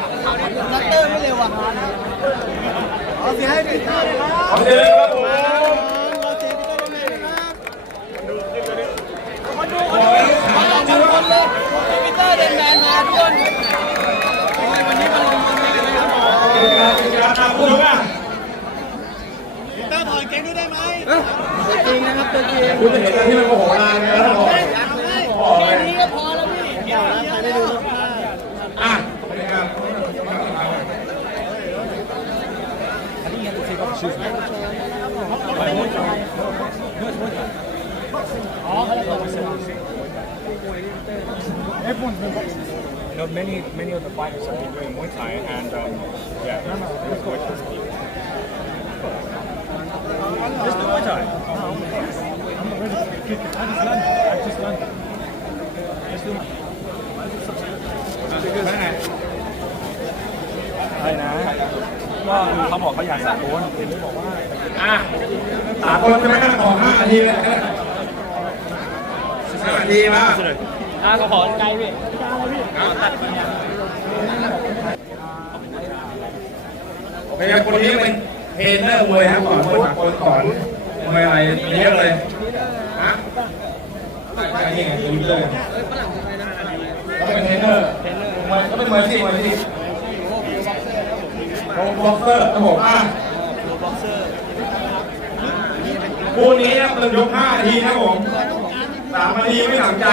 ลัตเตอร์ไม่เร็วอะเอาเสียให้ปีเตอร์เลยครับขอบคุณครับผมเราเสียปีเตอร์เลยนะครับคนดูคนดูมาสองพันคนเลยปีเตอร์เดนแมนมาทุกคนวันนี้มาลงมือกันนะครับการตามคุณรู้ป่ะปีเตอร์ถอนเกงด้วยได้ไหมตัวจริงนะครับตัวจริงคุณจะเห็นอะไรที่มันโมโหลานนะครับผมอยากให้แค่นี้ก็พอแล้วพี่เดี๋ยวนะใครไม่ดู อะ You know, many many of the fighters have been doing Muay Thai, and um, yeah, let's do Muay Thai. I'm not ready to kick it. I just learned. I just learned. Let's do. ใช่นะก็เขาบอกเขาอยากสากลเห็นบอกว่าอะสากลจะไม่ได้ขอห้านาทีเลยห้านาทีมา อ่าก็ขอไกลพี่โอเคคนนี้เป็นเทรนเนอร์มวยครับสอนมวยสากลสอนมวยอะไรเยอะเลยฮะใช่นี่ไงทวิตเตอร์เป็นเทรนเนอร์มวยเขาเป็นมวยที่มวยที่โปรบ็อกเซอร์ครับผมอะคู่นี้นะเติมยกห้านาทีครับผมสามนาทีไม่หลังใจ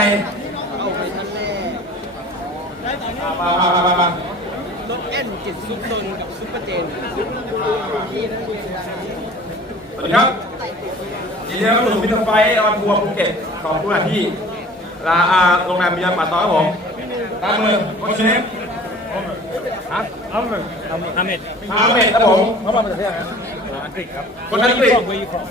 มามามามามา รถเอ็นจิตซุปตนกับซุปเปอร์เจนที่นั่นเองนะครับสวัสดีครับยินดีต้อนรับสู่มิสเตอร์ไฟออนทัวร์ภูเก็ตขอบคุณที่ลาอาโรงแรมมิยาป่าต้อครับผมตามมือโคชเนฟครับ อัมเมดอัมเมดอาเมดครับผมเขามาจากที่ไหนอังกฤษครับคนอังกฤษวีครอ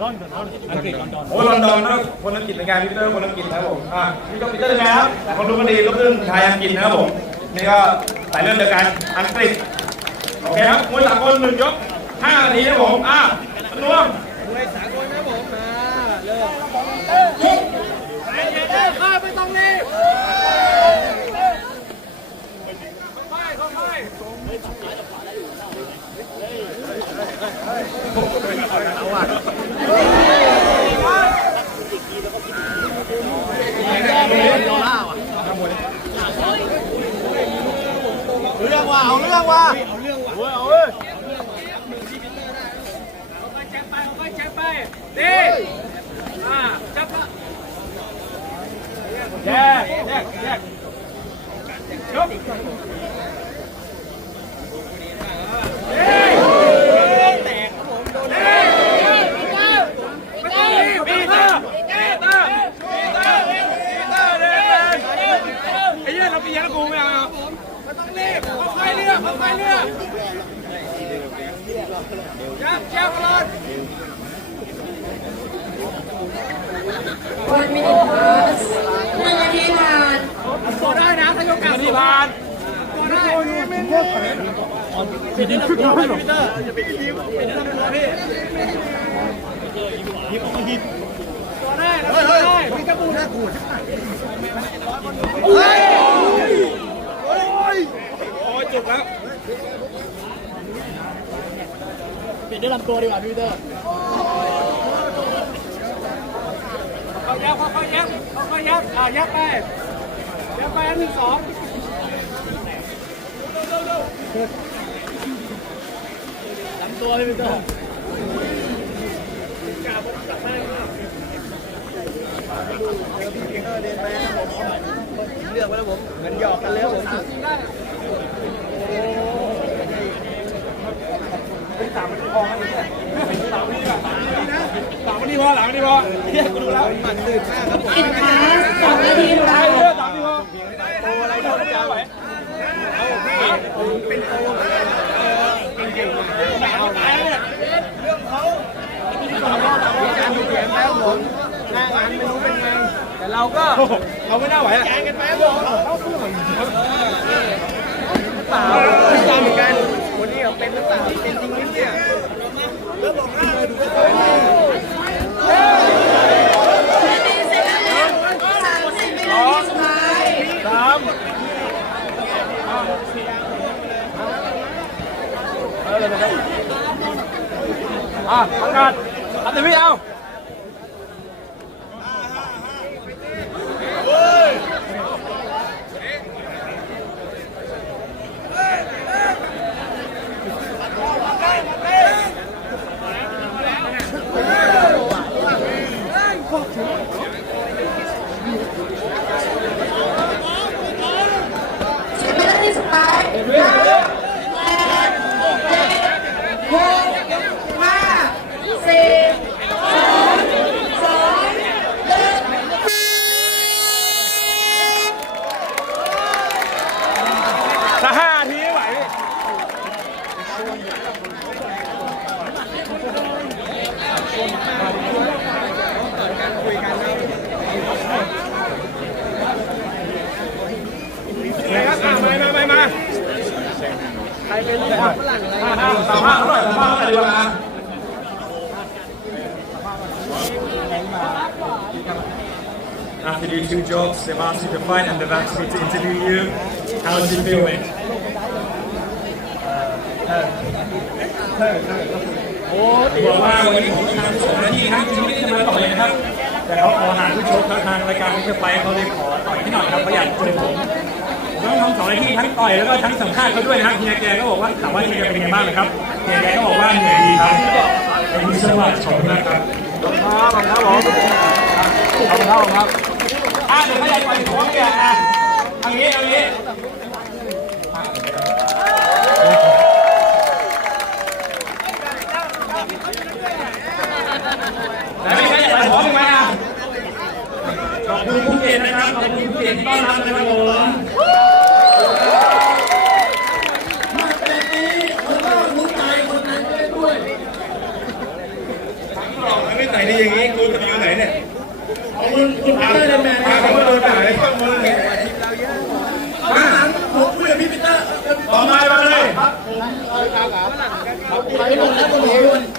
ลอนดอนอังกฤษลอนดอนโอ้ลอนดอนนะคนอังกฤษในงานมิสเตอร์คนอังกฤษนะครับผมอ่านี่ก็มิสเตอร์นะครับแต่คนรู้กันดีลูกครึ่งไทยอังกฤษนะครับผมนี่ก็สายเลือดเดียวกันอังกฤษโอเคครับมวยสากลหนึ่งยกห้านาทีครับผมอะรวมมวยสากลนะผมมาเริ่มข้าไม่ต้องรีบ เรื่องว่าเอาเรื่องว่าเอาเรื่องว่าเอาเว้ยแยกแยกแยกยกปีเตอร์ปีเตอร์ปีเตอร์ปีเตอร์เลยไอ้เหี้ยเราปีแล้วกูไม่เอาไม่ต้องรีบค่อยๆเลือกค่อยๆเลือกยับยับก่อน วันมินิพาสหนึ่งนาทีผ่านตัวได้นะถ้ายกกลับที่ผ่านตัวได้ไม่ไม่ปีนี้เราตัวให้พีเตอร์อย่าไปยิ้มปีนี้เราตัวพี่ยิ้มออกมายิ้มตัวได้แล้วตัวได้พี่กระปูน่าขูดเฮ้ยโอ้ยโอ้ยจุกแล้ว เป ลำตัวดีกว่าพี่ปีเตอร์เอายับค่อยๆยับค่อยๆยับอ่ายับไปยับไปอันหนึ่งสองลำตัวพี่ปีเตอร์เลือกไว้แล้วผม เหมือนหยอกกันแล้วผม สามวันนี้พอมเนี่ยสามวันนี้แบบสามวันนี้นะสามวันนี้พอสามวันนี้พอเรียกกูดูแล้วมันตื่นมากครับผมมินิพาสสองนาทีผ่านเลือสามวันนี้พอโตอะไรโตไม่ไหวเป็นโตเก่งๆมาเอาไหนเนี่ยเรื่องเขาการดูเขียนแล้วผมหน้างานไม่รู้เป็นไงแต่เราก็เขาไม่น่าไหวอะแข่งกันไปผมเปล่าไม่ทราเหมือนกันวันนี้เขาเป็นหรือเปล่าเป็นจริงหมเนี่ยแล้วบอกหน้าเลยดูไป เสร็จแล้วนะสามสิบวินาทีสุดท้าย สาม อะประกาศอันนี้พี่เอา สิบวินาทีสุดท้ายแปดเจ็ดหกห้าสี่สามสองหนึ่ง ถ้าห้านาทีไม่ไหวพี่มามามามา ใครเป็นฝรั่งอะไรสัมภาษณ์เขาหน่อยสัมภาษณ์เขาหน่อยดีกว่า After doing two jobs, they've asked you to fight and they've asked me to interview you. How did you feel, mate? บอกว่าวันนี้ผมทำสองนาทีครับจริงๆไม่ได้จะมาต่อยนะครับ แต่เขาขอหาผู้ชกทางรายการไม่ไปไฟเขาเลยขอต่อยให้หน่อยครับเขาอยากเจอผม ต้องทำสองนาทีทั้งต่อยแล้วก็ทั้งสัมภาษณ์เขาด้วยนะครับเฮียแกก็บอกว่าถามว่าเฮียแกเป็นไงบ้างนะครับเฮียแกก็บอกว่าเหนื่อยดีครับเป็นที่สวัสดิ์ขอบคุณมากครับครับผมขอบคุณครับผมครับอะเดี๋ยวเขาอยากต่อยผมเนี่ยอะเอางี้เอางี้แล้วไม่ใช่จะต่อยผมไหมอะขอบคุณภูเก็ตนะครับขอบคุณภูเก็ตที่ต้อนรับนะครับผม ไหสัดีอย่างนี้คุณจะไปอยู่ไหนเนี่ยเอาคุณคุณพาเลยแม่พาผไปโดนด่าเลยข้อมูลเนี่ยมาผมคุยกับพี่ปีเตอร์ต่อมาเลยครับผมไปลงแล้วก็หนี